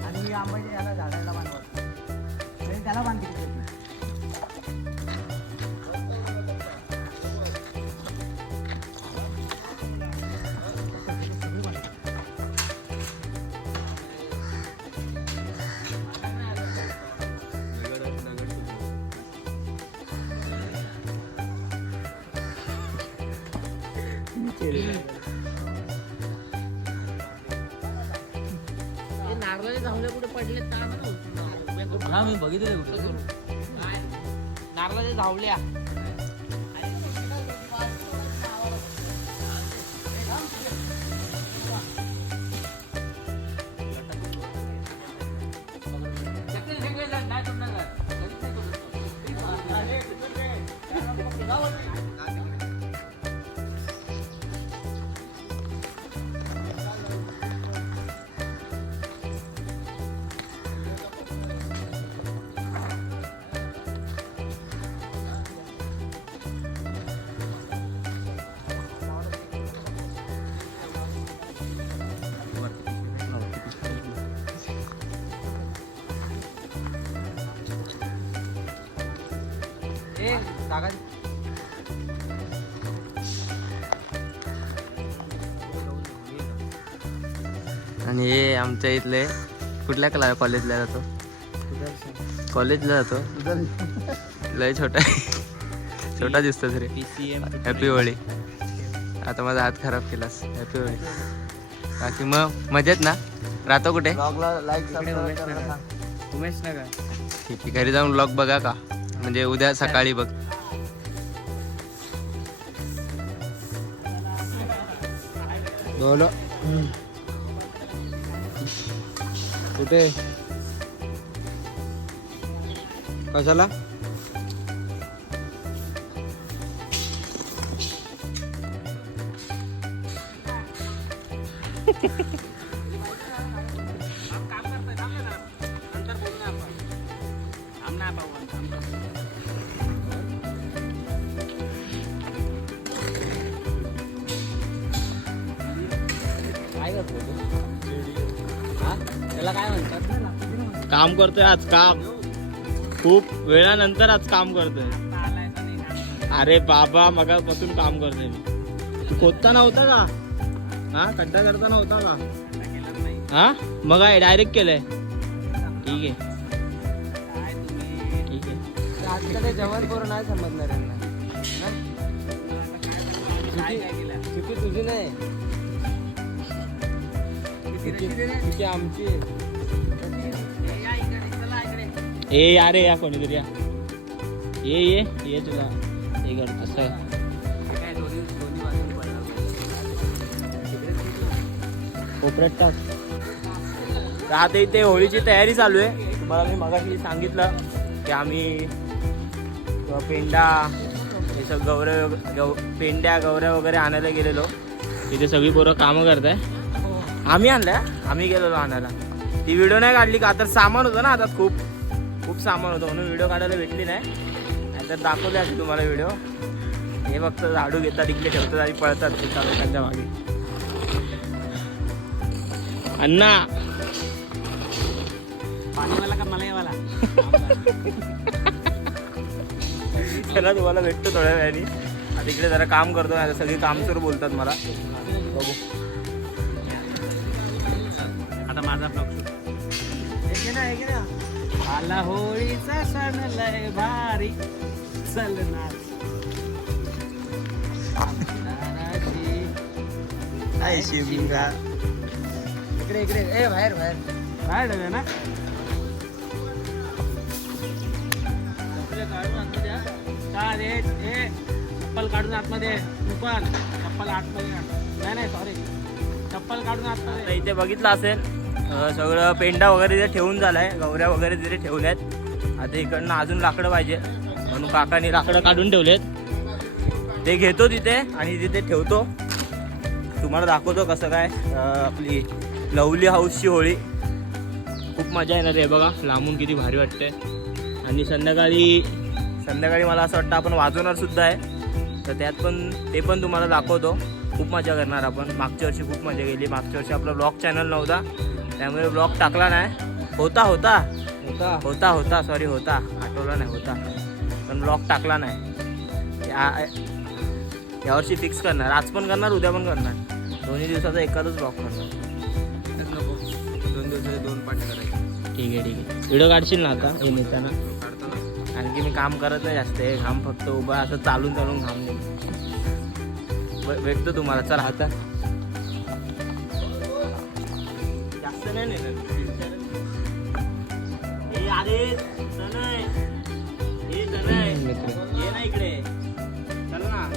आणि आंब्याच्या याला झाडाला बांधवत त्याला बांधते नारळाचे जांभळे कुठे पडले हा मी बघितले कुठे नारळाच्या झावल्या आणि हे आमच्या इथले कुठल्या कॉलेजला जातो लय छोटा दिसतो तरी हॅपी होळी आता माझा हात खराब केलास हॅपी होळी बाकी मग मजेत ना राहतो कुठे उमेश नगर ठीक आहे घरी जाऊन व्लॉग बघा का म्हणजे उद्या सकाळी बघ बोलो कुठे कशाला त्याला काय म्हणतात काम करतोय आज काम खूप वेळानंतर आज काम करतोय अरे बाबा मगापासून काम करतोय मी तू खोदता नव्हता का हा खड्डा करता नव्हता का हा मग काय डायरेक्ट केलंय ठीक आहे ठीक आहे आजकाल जेवण करून नाही समजणार चुकी तुझी नाही चुकी आमची ए यारे या कोणीतरी या ये तुला हे कर असं कोपऱ्यात टाक आता इथे होळीची तयारी चालू आहे तुम्हाला मी मगाशी सांगितलं की आम्ही पेंडा हे सगळं पेंड्या गौऱ्या वगैरे आणायला गेलेलो तिथे सगळी पोरं कामं करताय आम्ही आणल्या आम्ही गेलेलो आणायला ती व्हिडिओ नाही काढली का तर सामान होतं ना आता खूप सामान होतं म्हणून व्हिडिओ काढायला भेटली नाही तर दाखवले असे तुम्हाला व्हिडिओ हे फक्त झाडू घेतात इकडे ठेवतात आणि पळतात एका लोकांच्या मागे अण्णा पाणीवाला का मला येवाला चला तुम्हाला भेटतो थोड्या वेळाने आता इकडे जरा काम करतो आता सगळी कामचोर बोलतात मला बघू आता माझा ब्लॉग आला होळीचा सण लय भारी चल नाच इकडे इकडे ए बाहेर बाहेर बाहेर ठेवूया ना चप्पल काढून आतमध्ये तू पण चप्पल आतमध्ये नाही सॉरी चप्पल काढून आतमध्ये. इथे बघितलं असेल सगळं पेंडा वगैरे तिथे ठेवून झालाय, गवऱ्या वगैरे तिथे ठेवल्यात. आता इकडनं अजून लाकडं पाहिजे म्हणून काकांनी लाकडं काढून ठेवलेत. ते घेतो तिथे आणि तिथे ठेवतो. तुम्हाला दाखवतो कसं काय आपली लवली हाऊसची होळी. खूप मजा येणार आहे बघा, लांबून किती भारी वाटते. आणि संध्याकाळी मला असं वाटतं आपण वाजवणार सुद्धा आहे, तर त्यात पण ते पण तुम्हाला दाखवतो. खूप मजा करणार आपण. मागच्या वर्षी खूप मजा केली. मागच्या वर्षी आपला ब्लॉग चॅनल नव्हता त्यामुळे ब्लॉग टाकला नाही. होता आठवला नाही होता, पण ब्लॉग टाकला नाही. यावर्षी फिक्स करणार, आज पण करणार उद्या पण करणार. दोन्ही दिवसाचा एखादच ब्लॉग करणार. 2 दिवसाचे 2 पाठ करायचे. ठीक आहे व्हिडिओ काढशील ना आता हे नेताना? आणखी मी काम करत नाही जास्त, हे घाम फक्त उभा असं चालून घाम दे भेटतो तुम्हाला. चला आता जास्त नाही नेलं. ये ना इकडे, चल ना.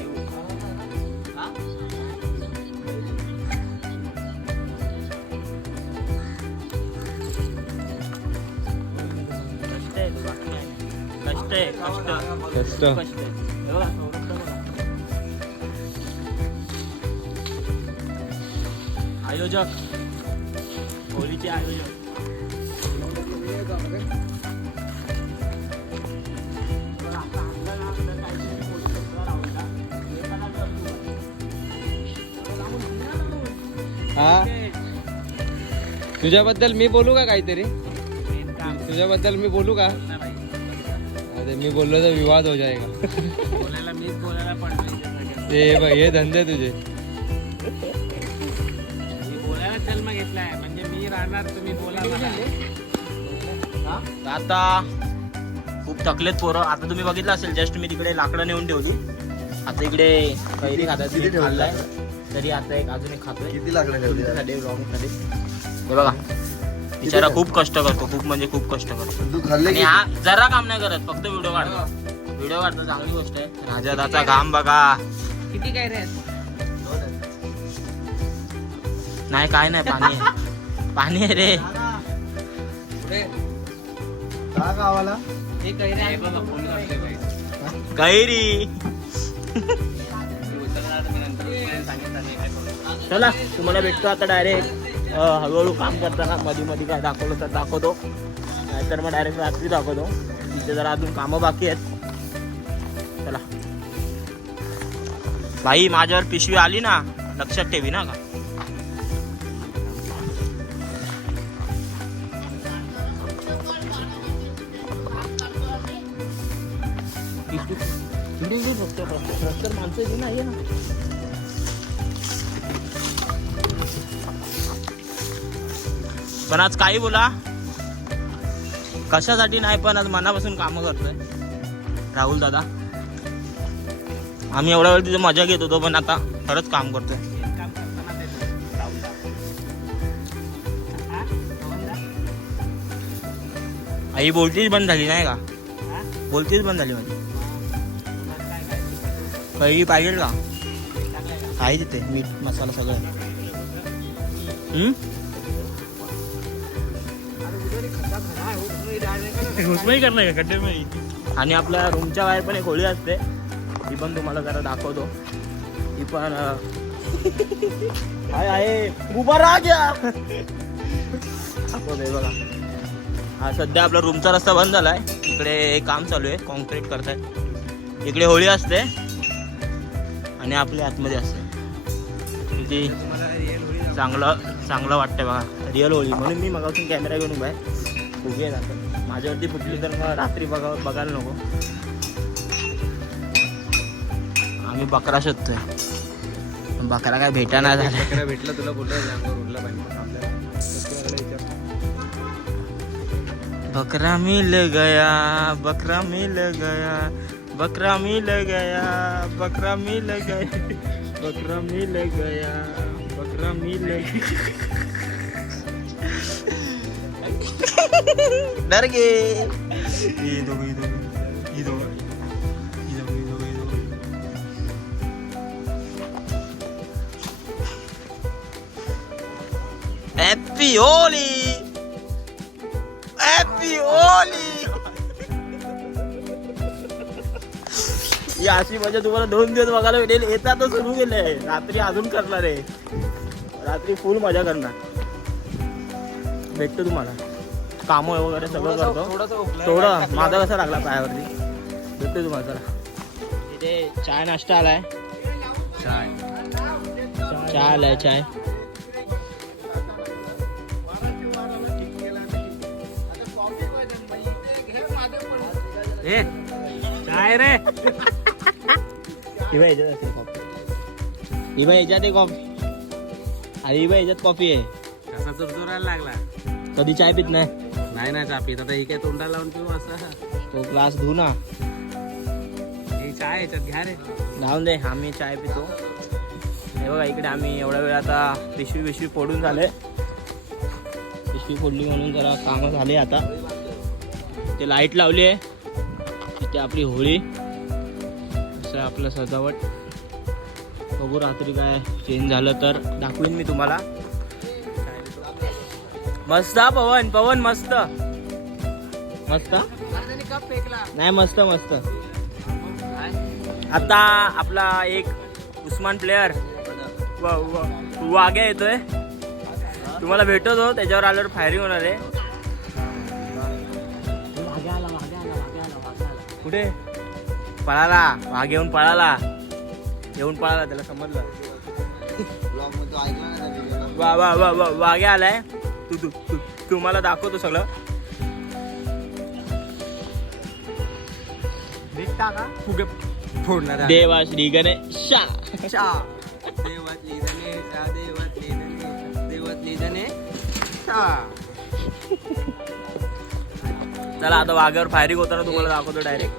कष्ट. आयोजक, होळीचे आयोजक. हा तुझ्याबद्दल मी बोलू का काहीतरी? तुझ्याबद्दल मी बोलू का? अरे मी बोललो तर विवाद हो जाएगा. बोलायला पडतो ते बघ हे धंदे तुझे. बोलायला जन्म घेतलाय म्हणजे मी राहणार, तुम्ही बोला. आता खूप थकलेत पोरं. आता तुम्ही बघितलं असेल जस्ट मी तिकडे लाकडं नेऊन ठेवली. आता इकडे कैरी खातात खाल्लाय तरी आता अजून एक खातोय. किती लागले हे बघा बिचारा खूप कष्ट करतो, खूप म्हणजे खूप कष्ट करतो. तू खाल्ले आणि हा जरा काम नाही करत, फक्त व्हिडिओ काढतो. चांगली गोष्ट आहे. राजादाचा घाम बघा किती काय रे? नाही काय नाही, पाणी आहे रे. का गावाला हे काय रे बघा फोन करतोय कैरी. चला तुम्हाला भेटतो आता डायरेक्ट हळूहळू काम करताना. मध्ये काय दाखवलं तर दाखवतो, नाहीतर मग डायरेक्ट रात्री दाखवतो. तिथे जरा अजून कामं बाकी आहेत. चला भाई, माझ्यावर पिशवी आली ना लक्षात ठेवी ना का. फक्त माणसं नाही ना. पण आज काही बोला कशासाठी नाही, पण आज मनापासून कामं करतोय राहुल दादा. आम्ही एवढा वेळ तिथे मजा घेत होतो, पण आता खरंच काम करतोय. काम करताना आई बोलतीच बंद झाली नाही का? बोलतीच बंद झाली माझी. काही पाहिजे का? आहे तिथे मीठ मसाला सगळं. करणार का खड्डे मध्ये. आणि आपल्या रूमच्या बाहेर पण एक होळी असते, ती पण तुम्हाला जरा दाखवतो. ती पण आहे उभा राहा घ्या दाखवतोय बघा. हा सध्या आपला रूमचा रस्ता बंद झालाय. इकडे काम चालू आहे, कॉन्क्रीट करतायत. इकडे होळी असते आणि आपल्या आतमध्ये असते. किती चांगलं वाटतंय बघा, रिअल होळी. म्हणून मी मगापासून कॅमेरा घेऊन उभा आहे. उभी आहे आता. माझ्यावरती फुटली तर मग रात्री बघायला नको. आम्ही बकरा शोधतोय, बकरा काय भेटा नाही झाला. बकरा भेटला तुला बोललो उडला पाहिजे. बकरा मिल गया, बकरा मिल गया, बकरा मिल गया, बकरा मिल गया, बकरा मिल गया, बकरा मिल गया. डर गे ही दोघं ही दोघं ही दोघं ही दोघं ही दोघं ही दोघं हॅपी होली हॅपी होली ही अशी मजा तुम्हाला 2 दिवस बघायला भेटेल. येता तर सुरू केलंय रात्री अजून करणार आहे. रात्री फुल मजा करणार. भेटतो तुम्हाला काम वगैरे सगळं करतो. थोडं माझा कसा लागला पायावरती. भेटतो तुम्हाला चला. इथे चाय नाश्ता आलाय. चाय आलाय चाय. काय रे हिबा याच्यात असेल कॉफी. हिबा याच्यात आहे कॉफी. अरे हिबा याच्यात कॉफी आहे. कसा चुरचुरायला लागला. कधी चाय पित नाही. नाही ना चहा पित. आता ही काय तोंडाला लावून पिऊ असं. तो ग्लास धु ना. ही चाय याच्यात घ्या रे. लावून दे. आम्ही चाय पितो. हे बघा इकडे आम्ही एवढा वेळ आता पिशवी फोडून झाले. पिशवी फोडली म्हणून जरा कामं झाली. आता ते लाईट लावली आहे. इथे आपली होळी असं आपलं सजावट. बघू रात्री काय चेंज झालं तर दाखवीन मी तुम्हाला. मस्त पवन पवन मस्त मस्त नाही मस्त मस्त. आता आपला एक उस्मान प्लेयर वाघ्या येतोय. तुम्हाला भेटतो त्याच्यावर आल्यावर फायरिंग होणार आहे. कुठे पळाला वाघ येऊन पळाला. त्याला समजलं. वा वा वा वा वाघ्या आलाय. तुम्हाला दाखवतो सगळं. भेटता का फुगे फोडणार. देवा श्री गणेशा. देवातली गणेशा देवातली गणेशा देवातली गणेशा. चला आता वाघ्यावर फायरिंग होताना तुम्हाला दाखवतो डायरेक्ट.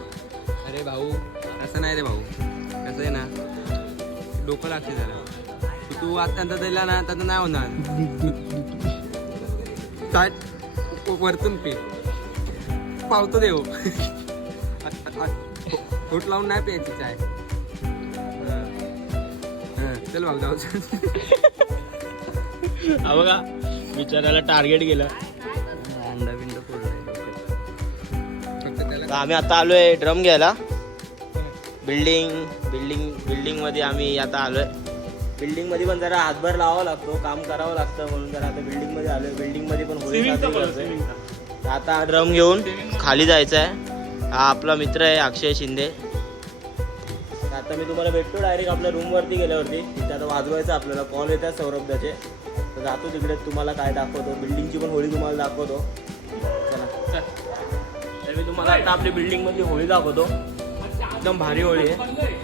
अरे भाऊ असं नाही रे भाऊ. कसं आहे ना डोकं लागते जरा. तू आता दिला ना तर नाही होणार. वरतून पे पावतो देव. होट लावून नाही प्यायची चाय. चल भाऊ जाऊ. हा बघा बिचाराला टार्गेट केलं. अंडा बिंड फोडलाय. आम्ही आता आलोय ड्रम घ्यायला. बिल्डिंग मध्ये आम्ही आता आलोय. बिल्डिंग मध्ये पण जरा हातभार लावावा लागतो. काम करावं लागतं म्हणून जरा आता बिल्डिंग मध्ये आलोय. बिल्डिंग मध्ये पण होळी साजरी करतोय. आता ड्रम घेऊन खाली जायचं आहे. हा आपला मित्र आहे अक्षय शिंदे. आता मी तुम्हाला भेटतो डायरेक्ट आपल्या रूम वरती गेल्यावरती. तिथे आता वाजवायचं आपल्याला. कॉल येतात सौरभदाचे. तर जातो तिकडे तुम्हाला काय दाखवतो. बिल्डिंगची पण होळी तुम्हाला दाखवतो. चला तर मी तुम्हाला आता आपली बिल्डिंग मधली होळी दाखवतो. एकदम भारी होळी आहे.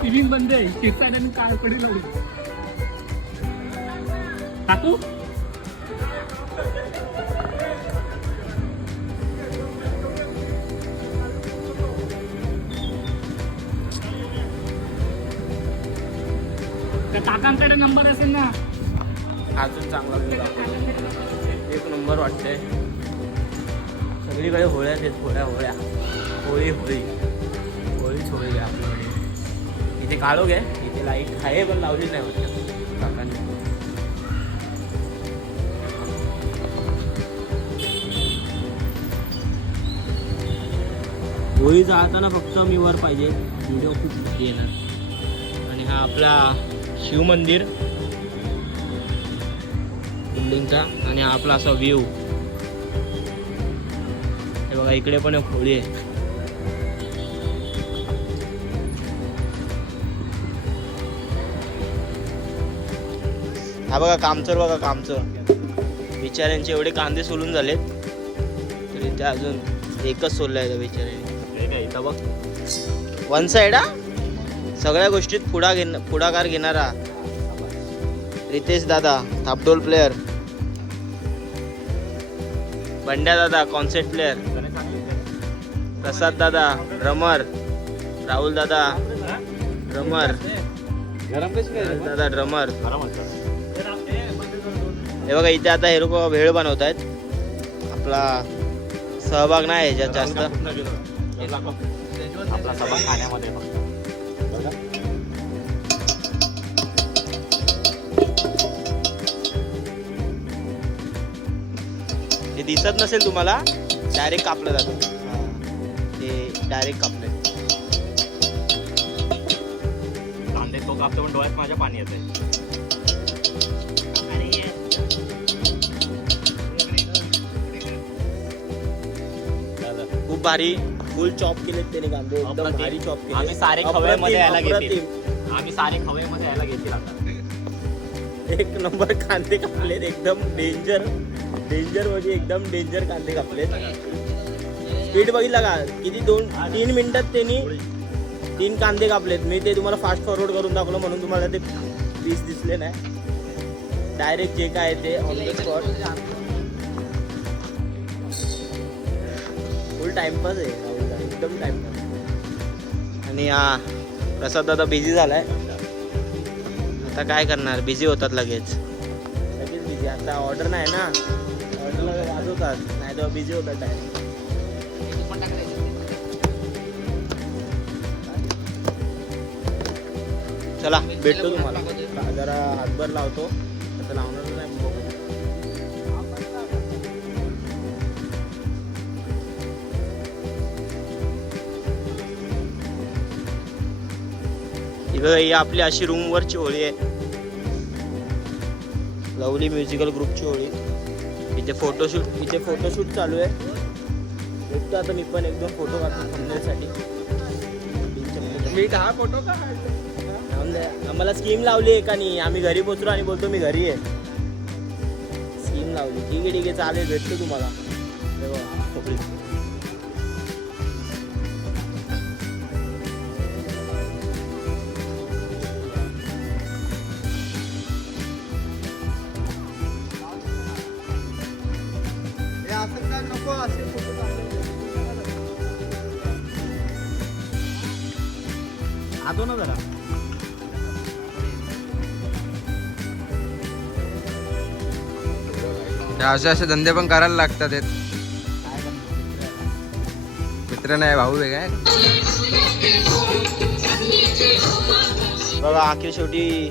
सिलिंग बंद आहे. शेकसाड्याने काळ पडेल काकू. त्या काकांकडे नंबर असेल ना. अजून चांगला व्ह्यू एक नंबर वाटतंय. सगळीकडे होळ्या आहेत. होळ्या होळी होळीच होळी आहे आपल्याकडे. इथे काळोख आहे. इथे लाईट आहे पण लावली नाही वाटतं काकांनी. होळी जाताना फक्त मी वर पाहिजे. व्हिडिओ खूप भारी येणार. आणि हा आपला शिव मंदिर बिल्डिंगचा. आणि हा आपला असा व्ह्यू. हे बघा इकडे पण एक होळी आहे. हा बघा कामचोर. बघा कामचोर बिचाऱ्यांचे एवढे कांदे सोलून झालेत तर इथे अजून एकच सोलला आहे बिचाऱ्याने. इथं बघ वन साईड. हा सगळ्या गोष्टीत पुढाकार घेणारा रितेश दादा थापडोल प्लेयर. बंड्या दादा कॉन्सर्ट प्लेयर. प्रसाद दादा ड्रमर. राहुल दादा ड्रमर. दादा ड्रमर. हे बघा इथे आता हे लोक भेळ बनवत आहेत. आपला सहभाग नाही ह्याच्यात जास्त. आपला सहभाग खाण्यामध्ये फक्त. बघा. हे दिसत नसेल तुम्हाला, डायरेक्ट कापलं जातं. ते डायरेक्ट कापले. कांदे तो कापतो पण डोळ्यात माझ्या पाणी येते. खूप भारी फुल चॉप केलेत त्याने कांदे, एकदम अप्रतिम. भारी चॉप केले. आम्ही सारे खवय्यामध्ये यायला अप्रतिम. घेतील. आम्ही सारे खवय्यामध्ये यायला घेतील आता. एक नंबर कांदे कापलेत, एकदम डेंजर म्हणजे एकदम डेंजर कांदे कापलेत. स्पीड बघितला का किती? 2-3 मिनिटात त्यांनी 3 कांदे कापलेत. मी ते तुम्हाला फास्ट फॉरवर्ड करून दाखवलं म्हणून तुम्हाला ते पीस दिसले नाही. डायरेक्ट जे काय ते on the spot. Full timepass आहे राहुलचा, एकदम टाइमपास. आणि हा प्रसाद दादा बिझी झालाय. आता काय करणार, बिझी होतात लगेच बिझी. आता ऑर्डर नाही ना, ऑर्डरला वाजवतात नाही तेव्हा बिझी होतात डायरेक्ट. चला भेटतो तुम्हाला. जरा हातभर लावतो, असं लावणार नाही. ही आपली अशी रूमवरची होळी आहे. लवली म्युझिकल ग्रुपची होळी. इथे फोटोशूट चालू आहे. भेटतो आता मी पण एकदम फोटो काढतो थांबण्यासाठी. हा फोटो का आम्हाला स्कीम लावली एकानी. आम्ही घरी पोचलो आणि बोलतो मी घरी आहे. स्कीम लावली. ठीक आहे चालेल, भेटतो तुम्हाला. नको असे फोटो आतो ना जरा. असे धंदे पण करायला लागतात. मित्र नाही भाऊ वेगळा आहे. बघा अखेर शेवटी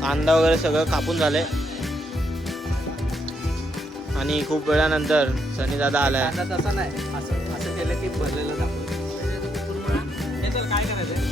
कांदा वगैरे सगळं कापून झालंय आणि खूप वेळानंतर सनी दादा आलाय. तसा नाही, असं केलं की भरलेलं दाखवलं. काय करायचं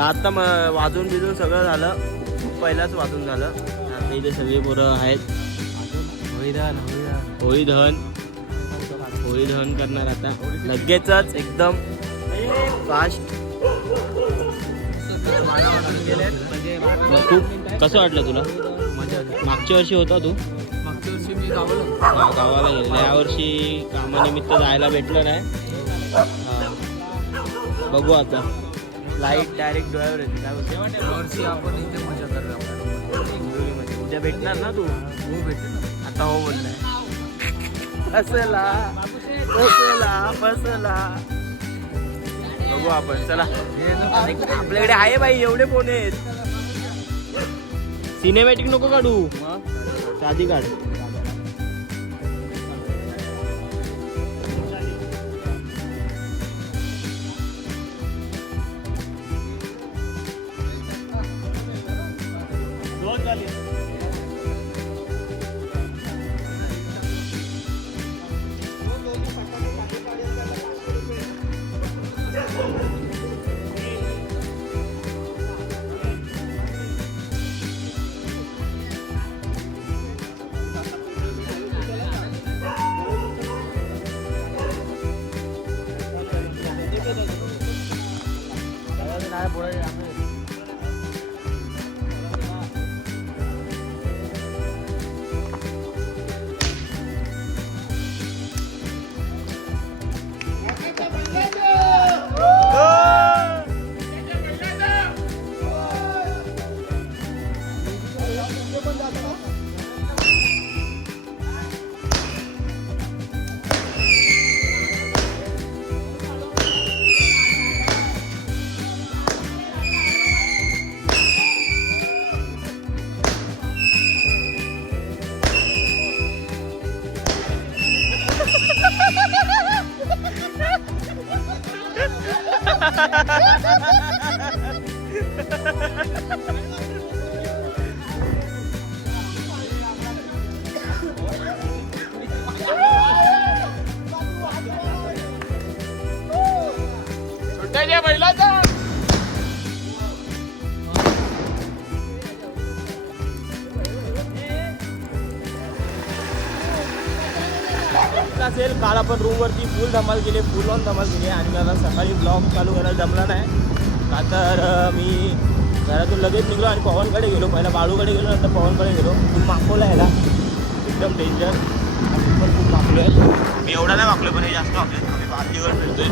आता वाजून बिजून सगळं झालं, पहिलाच वाजून झालं. आता इथे सगळी पोरं आहेत. होळी दहन करणार आता लगेचच एकदम फास्ट. मग खूप कसं वाटलं तुला? मागच्या वर्षी होता तू? मागच्या वर्षी मी गावाला हा, गावाला गेलेला. यावर्षी कामानिमित्त जायला भेटलं नाही. हा. बघू आता. लाईट डायरेक्ट डोळ्यावर येते. काय बोलते? वर्षी आपण इथे मजा करणार. उद्या भेटणार ना तू? हो भेटेल ना. आता हो बोललाय. फसला. बघू आपण. चला आपल्याकडे आहे बाई, एवढे फोन आहेत. सिनेमॅटिक नको काढू, साधी काढ. असेल. काल आपण रूम वरती फुल धमाल केली, फुल ऑन धमाल केली. आणि मला सकाळी ब्लॉग चालू करायला जमला नाही का, तर मी घरातून लगेच निघलो आणि पवनकडे गेलो. पहिला बाळूकडे गेलो, नंतर पवनकडे गेलो. खूप मागवला यायला, एकदम डेंजर. पण खूप मागलो आहे मी. एवढा नाही मागलो, पण हे जास्त मागले. आम्ही बादलीवर फिरतोय.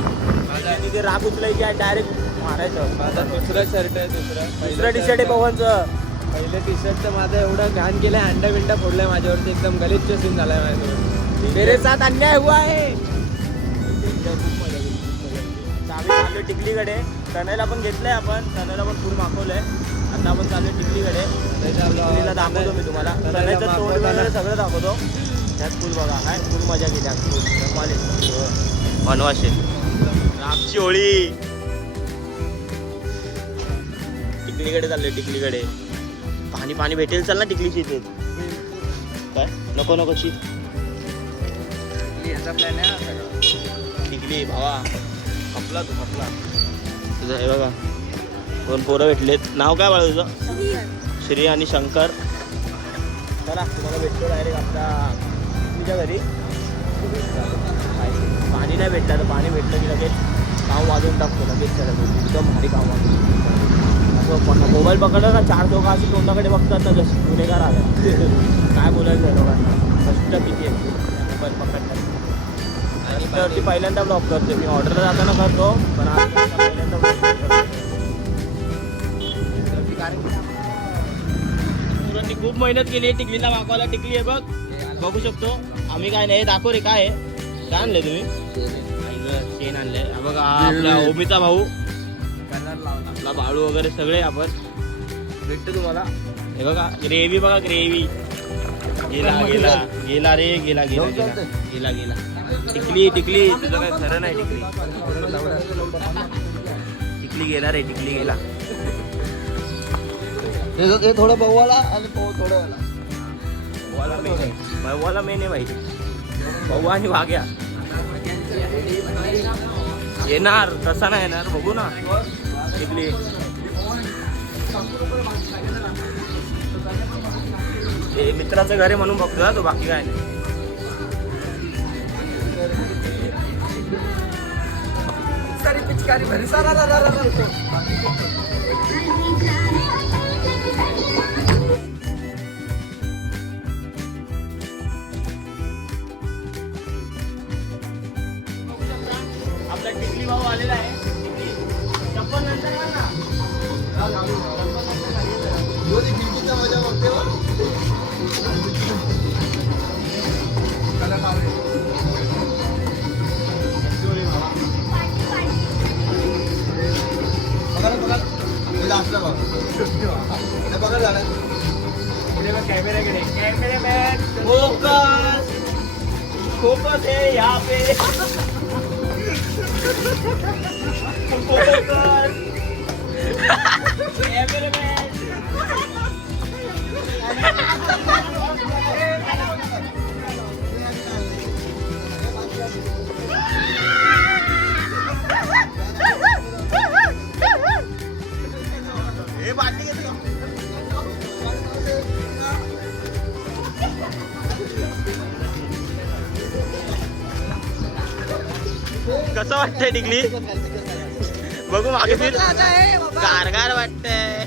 तिथे राग उचलायची आहे, डायरेक्ट मारायचं. माझा दुसरा शर्ट आहे. दुसरं टी शर्ट आहे पवनचं. पहिलं टी शर्टचं माझं एवढं घाण केलंय, अंडा बिंडा फोडलाय माझ्यावरती. एकदम गलिच्छ सीन झालाय माझ्यावर. मेरे साथ अन्याय हुआ है. खूप मजा केली. आम्ही चाललो टिकलीकडे. तनयला पण घेतलंय आपण. तनयला पण फुल मागवलंय. आता आपण चाललो टिकलीकडे. टिकलीला दाखवतो मी तुम्हाला. तनयचं तोंड वगैरे सगळं दाखवतो. त्यात फुल बघा काय फुल मजा केली आमची. वनवाशी आमची होळी. टिकलीकडे चाललोय. टिकलीकडे पाणी भेटेल. चल ना टिकलीची इथे. काय नको नकोशी टिकली भावा. खपला तू खपला. तुझं हे बघा दोन पोरं भेटलेत. नाव काय बाळा तुझं? श्री आणि शंकर. चला तुम्हाला भेटतो डायरेक्ट आपल्या तुझ्या घरी. पाणी नाही भेटलं तर पाणी भेटलं की लगेच काम वाजवून टाकतो. लगेच चला एकदम भारी काम वाजवतो. असं मोबाईल पकडलं ना, 4 लोक अशी तोंडाकडे बघतात ना, जशी गुन्हेगार आले. काय बोलायचं लोकांना. कष्ट किती आहे मोबाईल पकडतात. त्यावरती पहिल्यांदा ब्लॉक करते मी. ऑर्डरला जाताना करतो, पण आज पहिल्यांदा ब्लॉक करतो. खूप मेहनत केली आहे टिकलीला मागवायला. टिकली आहे बघ, बघू शकतो आम्ही. काय नाही दाखव रे. काय आहे? काय आणलंय तुम्ही? चेन आणलंय. बघा आपला ओमीचा भाऊ. आपला बाळू वगैरे सगळे आपण भेटतो तुम्हाला. हे बघा ग्रेव्ही. बघा ग्रेव्ही. गेला गेला गेला रे. गेला गेला गेला गेला गेला. टिकली टिकली तुझं काय खरं नाही. टिकली गेला रे. टिकली गेला. हे थोडं बव्वाला आणि थोडं बव्वाला मेन आहे भाई. बव्वा आणि वाघ्या येणार. तसा नाही येणार. बघू ना. टिकली ते मित्राचं घर आहे म्हणून बघतो ना तो, बाकी काय नाही. आपला टिकली भाऊ आलेला आहे. चप्पल नंतर घाल ना. कॅमेराकडे कॅमेरामॅन फोकस फोकस है यहाँ पे. कसं वाटतंय टिकली? बघू मागे फिर. गारगार वाटतंय.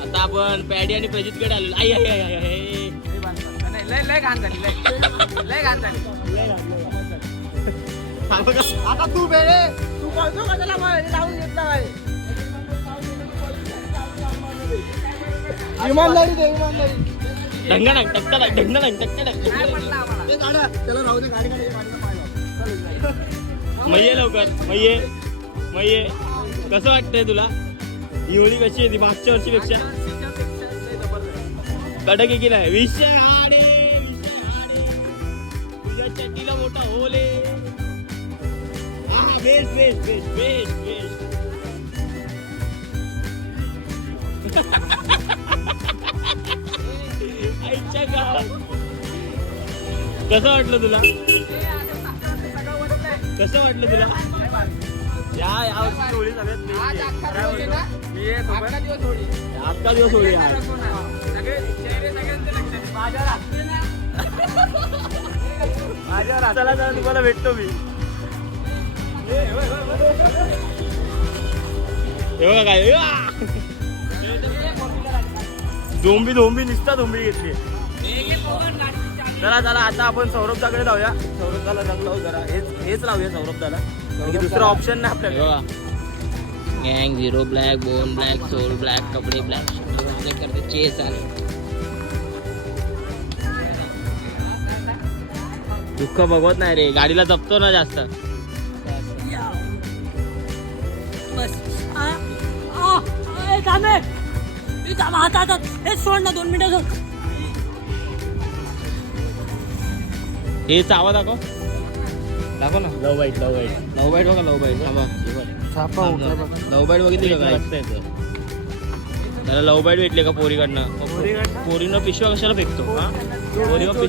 आता आपण पॅडी आणि प्रजितकडे आलो. आई आई आई आई आई. लय घाण झाली, लय घाण झाली. आता तू बेरे तू कळतो का त्याला लावून घेतला काय? इमानदारी दे, इमानदारी. ढंगा नाही टक्का नाही, ढंगा नाही टक्का नाही. त्याला राहू दे, गाडी मैये लवकर मैये मैये. कसं वाटतंय तुला? ही होळी कशी आहे ती मागच्या वर्षीपेक्षा? कडक आहे की नाही? विषय हाडे तुझ्या चड्डीला मोठा होले. हा best best best best best. आईच्या गावात कसं वाटलं तुला? कसं वाटलं तुला? या वर्षी होळी सगळ्यात आजचा दिवस होळी आहे. चला चला तुम्हाला भेटतो मी. हे बघा काय झोंबी झोंबी निसता झोंबी घेतली. चला चला आता आपण सौरभदाकडे जाऊया. सौरभदाला रंग लावू जरा. हेच लावूया सौरभदाला, दुसरा ऑप्शन नाही आपल्याकडे. गँग zero black, bone black, soul black, कपडे ब्लॅक करते. चेस आले. दुःख बघवत नाही रे, गाडीला जपतो ना जास्त. सोड ना 2 मिनिटं सोड. हे चावा दाखव दाखव ना. लव बाईट लव बाईट लव बाईट बघा. लव बाईट लव बाईट बघितली का काय? त्याला लव बाईट भेटले का पोरीकडनं? पोरीनं पिशव्या कशाला फेकतो? पोरीवर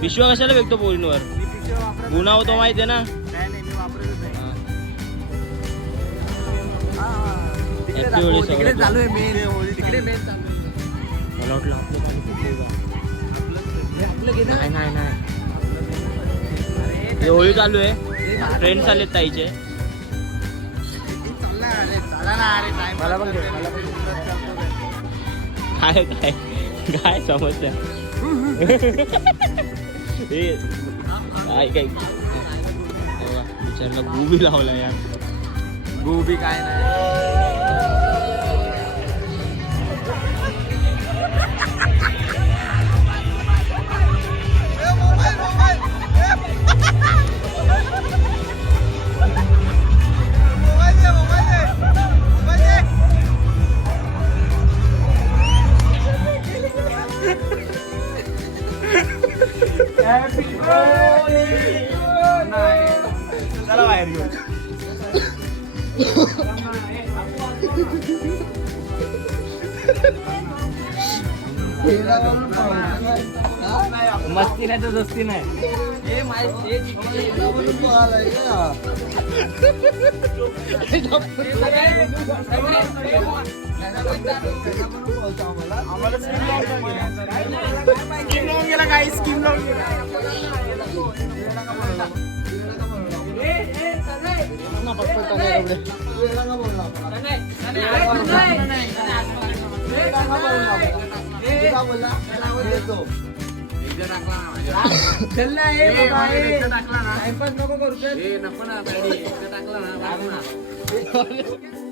पिशव्या कशाला फेकतो पोरींवर? गुन्हा होतो माहिती आहे ना. मला वाटलं नाही नाही नाही. होळी चालू आहे. फ्रेंड्स आलेत ताईचे. काय काय काय समस्या? काय काय विचारला. गोबी लावला यार. गोबी काय नाही. चला बाहेर घेऊ. मस्ती नाही तर दोस्ती नाही. स्कीम लावून गेला काही स्कीम लावून नको करू नको ना टाकला ना